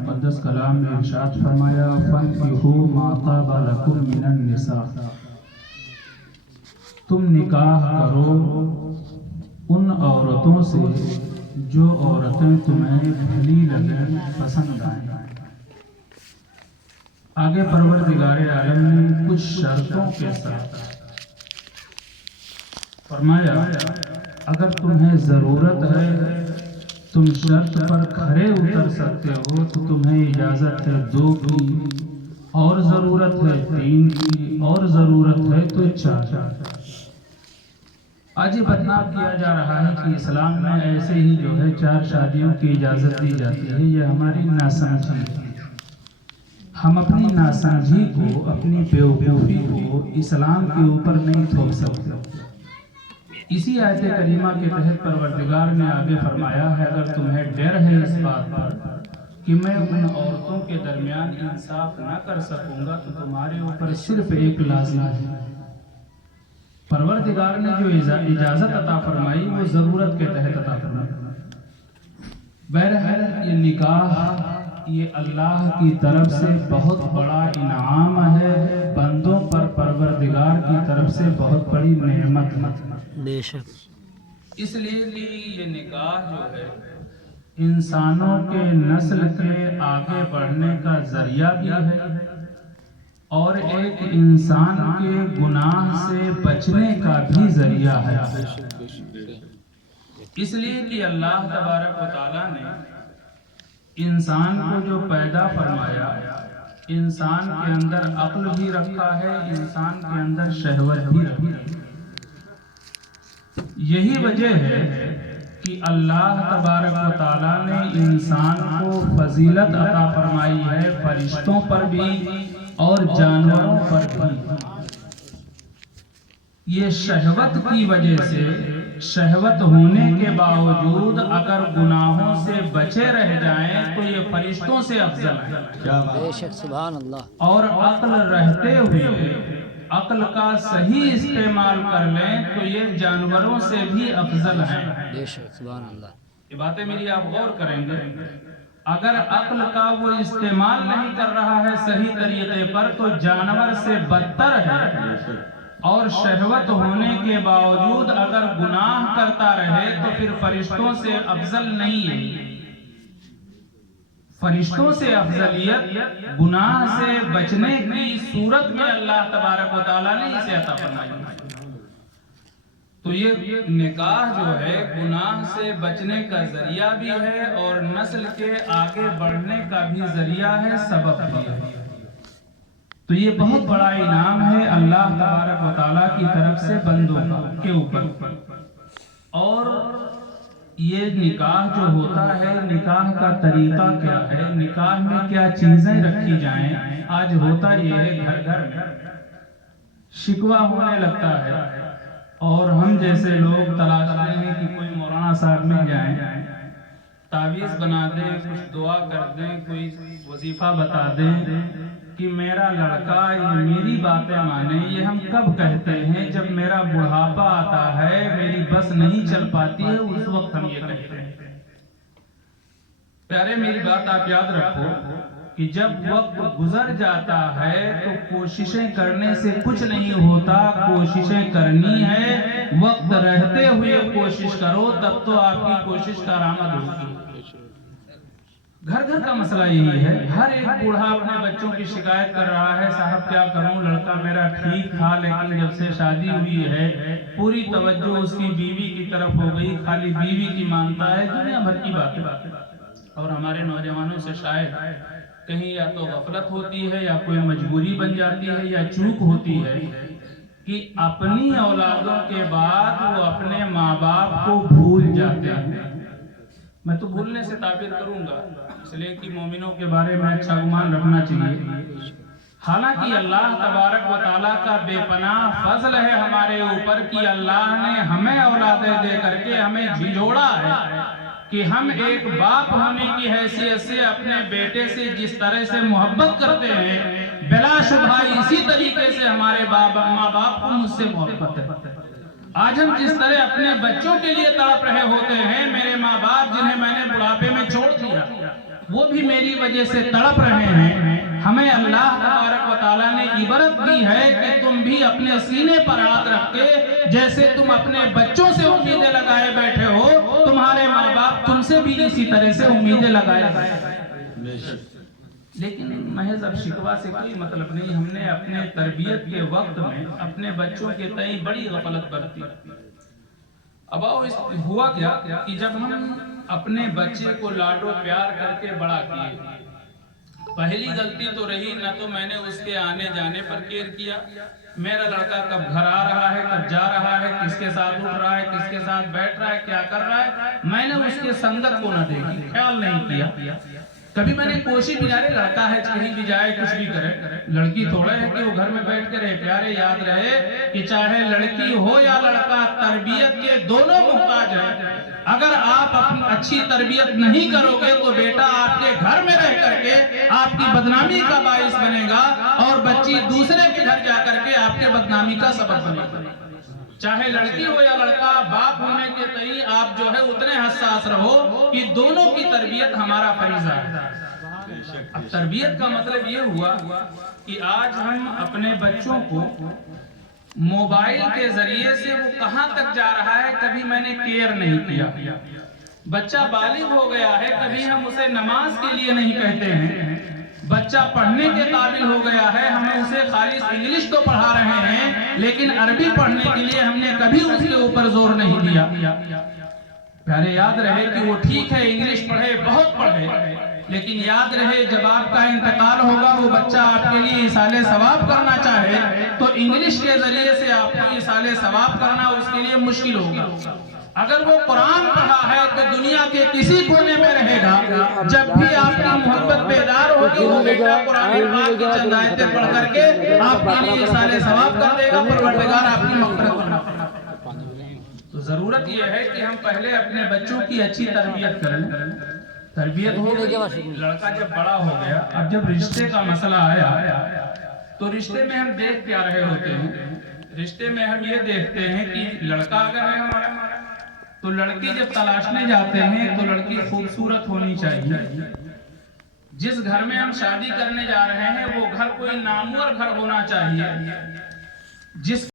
مقدس کلام میں ارشاد فرمایا فَانْكِحُوا مَا طَابَ لَكُم مِّنَ النِّسَاءِ، تم نکاح کرو ان عورتوں سے جو عورتیں تمہیں بھلی لگیں، پسند آئیں۔ آگے پروردگار عالم نے کچھ شرطوں کے ساتھ فرمایا اگر تمہیں ضرورت ہے، تم شرط پر کھرے اتر سکتے ہو تو تمہیں اجازت ہے 2 کی، اور ضرورت ہے 3 کی، اور ضرورت ہے تو 4۔ آج یہ بدنام کیا جا رہا ہے کہ اسلام میں ایسے ہی جو ہے 4 شادیوں کی اجازت دی جاتی ہے۔ یہ ہماری ناسمجھی ہے۔ ہم اپنی ناسمجھی کو، اپنی بیوقوفی کو اسلام کے اوپر نہیں تھوپ سکتے۔ اسی آیت کریمہ کے تحت پروردگار نے آگے فرمایا ہے اگر تمہیں ڈر ہے اس بات پر کہ میں ان عورتوں کے درمیان انصاف نہ کر سکوں گا تو تمہارے اوپر صرف ایک لازم ہے۔ پروردگار نے جو اجازت عطا فرمائی وہ ضرورت کے تحت عطا فرمائی۔ بہرحال یہ نکاح یہ اللہ کی طرف سے بہت بڑا انعام ہے، بندوں پر پروردگار کی طرف سے بہت بڑی نعمت ہے۔ بے شک اس لیے کہ یہ نکاح جو ہے انسانوں کے نسل کے آگے بڑھنے کا ذریعہ بھی ہے اور ایک انسان کے گناہ سے بچنے کا بھی ذریعہ ہے۔ اس لیے کہ اللہ تبارک و تعالیٰ نے انسان کو جو پیدا فرمایا، انسان کے اندر عقل بھی رکھا ہے، انسان کے اندر شہوت بھی رکھی ہے۔ یہی وجہ ہے کہ اللہ تبارک و تعالیٰ نے انسان کو فضیلت عطا فرمائی ہے فرشتوں پر بھی اور جانوروں پر بھی۔ یہ شہوت کی وجہ سے، شہوت ہونے کے باوجود اگر گناہوں سے بچے رہ جائیں تو یہ فرشتوں سے افضل ہے۔ بے شک سبحان اللہ۔ اور عقل رہتے ہوئے عقل کا صحیح استعمال کر لیں تو یہ جانوروں سے بھی افضل ہیں۔ بے شک سبحان اللہ۔ یہ باتیں میری آپ غور کریں گے، اگر عقل کا وہ استعمال نہیں کر رہا ہے صحیح طریقے پر تو جانور سے بدتر ہے، اور شہوت ہونے کے باوجود اگر گناہ کرتا رہے تو پھر فرشتوں سے افضل نہیں ہے۔ فرشتوں سے افضلیت گناہ سے بچنے کی صورت میں اللہ تبارک و تعالیٰ نے اسے عطا فرمائی۔ تو یہ نکاح جو ہے گناہ سے بچنے کا ذریعہ بھی ہے اور نسل کے آگے بڑھنے کا بھی ذریعہ ہے، سبب بھی ہے۔ تو یہ بہت بڑا انعام ہے اللہ تبارک و تعالیٰ کی طرف سے بندوں کے اوپر۔ اور یہ نکاح جو ہوتا ہے، نکاح کا طریقہ کیا ہے، نکاح میں کیا چیزیں رکھی جائیں، آج ہوتا یہ ہے گھر گھر میں شکوہ ہونے لگتا ہے اور ہم جیسے لوگ تلاش رہے ہیں کہ کوئی مولانا صاحب مل جائیں، تعویذ بنا دیں، کچھ دعا کر دیں، کوئی وظیفہ بتا دیں کہ میرا لڑکا یہ میری باتیں مانے۔ یہ ہم کب کہتے ہیں؟ جب میرا بڑھاپا آتا ہے، میری بس نہیں چل پاتی ہے، اس وقت ہم یہ کہتے ہیں۔ پیارے میری بات آپ یاد رکھو کہ جب وقت گزر جاتا ہے تو کوششیں کرنے سے کچھ نہیں ہوتا، کوششیں کرنی ہے، وقت رہتے ہوئے کوشش کرو، تب تو آپ کی کوشش کارآمد ہوگی۔ گھر گھر کا مسئلہ یہی ہے، ہر ایک بوڑھا اپنے بچوں کی شکایت کر رہا ہے، صاحب کیا کروں، لڑکا میرا ٹھیک تھا لیکن جب سے شادی ہوئی ہے پوری توجہ اس کی بیوی کی طرف ہو گئی، خالی بیوی کی مانتا ہے، دنیا بھر کی باتیں۔ اور ہمارے نوجوانوں سے شاید کہیں یا تو غفلت ہوتی ہے یا کوئی مجبوری بن جاتی ہے یا چوک ہوتی ہے کہ اپنی اولادوں کے بعد وہ اپنے ماں باپ کو بھول جاتے ہیں۔ میں تو بھولنے سے تعبیر کروں گا، اس لیے کہ مومنوں کے بارے میں اچھا گمان رکھنا چاہیے۔ حالانکہ اللہ تبارک و تعالیٰ کا بے پناہ فضل ہے ہمارے اوپر کہ اللہ نے ہمیں اولادیں دے کر کے ہمیں جھنجھوڑا ہے کہ ہم ایک باپ ہونے کی حیثیت سے اپنے بیٹے سے جس طرح سے محبت کرتے ہیں، بلا شبہ اسی طریقے سے ہمارے ماں باپ کو مجھ سے محبت ہے۔ آج ہم جس طرح اپنے بچوں کے لیے تڑپ رہے ہوتے ہیں، میرے ماں باپ جنہیں میں نے بڑھاپے میں چھوڑ دیا، وہ بھی میری وجہ سے تڑپ رہے ہیں۔ ہمیں اللہ تبارک و تعالیٰ نے عبرت دی ہے کہ تم بھی اپنے سینے پر ہاتھ رکھ کے جیسے تم اپنے بچوں سے امیدیں لگائے بیٹھے ہو، تمہارے ماں باپ تم سے بھی اسی طرح سے امیدیں لگائے بیٹھے۔ لیکن محض اب شکوہ سے کوئی مطلب نہیں، ہم نے اپنے تربیت کے وقت میں اپنے بچوں کے تئیں بڑی غفلت برتی۔ اب ہوا کیا کہ جب ہم اپنے بچے کو لاڈو پیار کر کے بڑا کیے، پہلی غلطی تو رہی نہ تو میں نے اس کے آنے جانے پر کیئر کیا، میرا لڑکا کب گھر آ رہا ہے، کب جا رہا ہے، کس کے ساتھ اٹھ رہا ہے، کس کے ساتھ بیٹھ رہا ہے، کیا کر رہا ہے، میں نے اس کے سنگت کو نہ دیکھی، خیال نہیں کیا۔ کبھی میں نے کوشش بھی جارے لڑکا ہے کہیں بھی جائے کچھ بھی کرے، لڑکی تھوڑا ہے کہ وہ گھر میں بیٹھ کے رہے۔ پیارے یاد رہے کہ چاہے لڑکی ہو یا لڑکا، تربیت کے دونوں محتاج ہیں۔ اگر آپ اپنی اچھی تربیت نہیں کرو گے تو بیٹا آپ کے گھر میں رہ کر کے آپ کی بدنامی کا باعث بنے گا، اور بچی دوسرے کے گھر جا کر کے آپ کے بدنامی کا سبب بنے گا۔ چاہے لڑکی ہو یا لڑکا، باپ ہونے کے تئیں آپ جو ہے اتنے حساس رہو کہ دونوں کی تربیت ہمارا فریضہ ہے۔ اب تربیت کا مطلب یہ ہوا کہ آج ہم اپنے بچوں کو موبائل کے ذریعے سے وہ کہاں تک جا رہا ہے کبھی میں نے کیئر نہیں کیا۔ بچہ بالغ ہو گیا ہے، کبھی ہم اسے نماز کے لیے نہیں کہتے ہیں۔ بچہ پڑھنے کے قابل ہو گیا ہے، ہمیں اسے خالص انگلش تو پڑھا رہے ہیں لیکن عربی پڑھنے کے لیے ہم نے کبھی اس کے اوپر زور نہیں دیا۔ پیارے یاد رہے کہ وہ ٹھیک ہے انگلش پڑھے، بہت پڑھے، لیکن یاد رہے جب آپ کا انتقال ہوگا وہ بچہ آپ کے لیے ایصال ثواب کرنا چاہے تو انگلش کے ذریعے سے آپ کو ایصال ثواب کرنا اس کے لیے مشکل ہوگا۔ اگر وہ قرآن پڑھا ہے تو دنیا کے کسی کونے میں رہے گا، جب بھی آپ کی محبت بیدار ہوگی وہ بیٹا قرآن پاک کی چند آیتیں پڑھ کر کے آپ کے لیے ایصال ثواب کر دے گا، پروردگار آپ کی مغفرت کرنا۔ تو ضرورت یہ ہے کہ ہم پہلے اپنے بچوں کی اچھی تربیت کریں۔ تربیت ہو گئی، لڑکا جب بڑا ہو گیا، اب جب رشتے کا مسئلہ آیا تو رشتے میں ہم دیکھ کیا رہے ہوتے ہیں؟ رشتے میں ہم یہ دیکھتے ہیں کہ لڑکا اگر ہے ہمارا تو لڑکی جب تلاشنے جاتے ہیں تو لڑکی خوبصورت ہونی چاہیے۔ جس گھر میں ہم شادی کرنے جا رہے ہیں وہ گھر کوئی نامور گھر ہونا چاہیے، جس